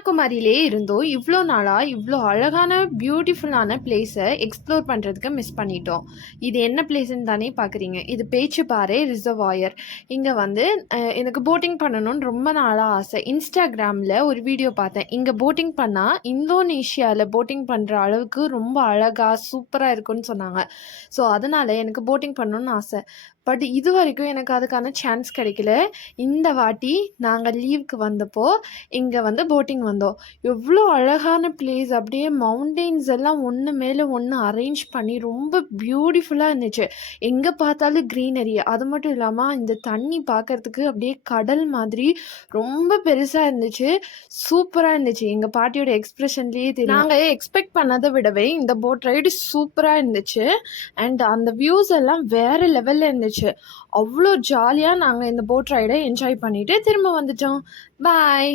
கன்னியாகுமரியிலே இருந்தோம். இவ்ளோ நாளா இவ்ளோ அழகான பியூட்டிஃபுல்லான பிளேஸை எக்ஸ்ப்ளோர் பண்ணுறதுக்கு மிஸ் பண்ணிட்டோம். இது என்ன பிளேஸ்ன்னு தானே பார்க்குறீங்க. இது பேச்சிப்பாறை ரிசர்வாயர். இங்கே வந்து எனக்கு போட்டிங் பண்ணணும்னு ரொம்ப நாளாக ஆசை. இன்ஸ்டாகிராமில் ஒரு வீடியோ பார்த்தேன். இங்கே போட்டிங் பண்ணால் இந்தோனேஷியாவில் போட்டிங் பண்ணுற அளவுக்கு ரொம்ப அழகாக சூப்பராக இருக்குன்னு சொன்னாங்க. ஸோ அதனால் எனக்கு போட்டிங் பண்ணணும்னு ஆசை. பட் இது வரைக்கும் எனக்கு அதுக்கான சான்ஸ் கிடைக்கல. இந்த வாட்டி நாங்கள் லீவுக்கு வந்தப்போ இங்கே வந்து போட்டிங் வந்தோம். எவ்வளோ அழகான பிளேஸ், அப்படியே மவுண்டெயின்ஸ் எல்லாம் ஒன்று மேலே ஒன்று அரேஞ்ச் பண்ணி ரொம்ப பியூட்டிஃபுல்லாக இருந்துச்சு. எங்கே பார்த்தாலும் க்ரீனரி. அது மட்டும் இல்லாமல் இந்த தண்ணி பார்க்கறதுக்கு அப்படியே கடல் மாதிரி ரொம்ப பெருசாக இருந்துச்சு. சூப்பராக இருந்துச்சு. எங்கள் பாட்டியோட எக்ஸ்ப்ரெஷன்லேயே தெரியும். நாங்கள் எக்ஸ்பெக்ட் பண்ணதை விடவே இந்த போட் ரைடு சூப்பராக இருந்துச்சு. அண்ட் அந்த வியூஸ் எல்லாம் வேறு லெவலில் இருந்துச்சு. அவ்வளோ ஜாலியாக நாங்கள் இந்த போட் ரைடை என்ஜாய் பண்ணிவிட்டு திரும்ப வந்துட்டோம். பாய்.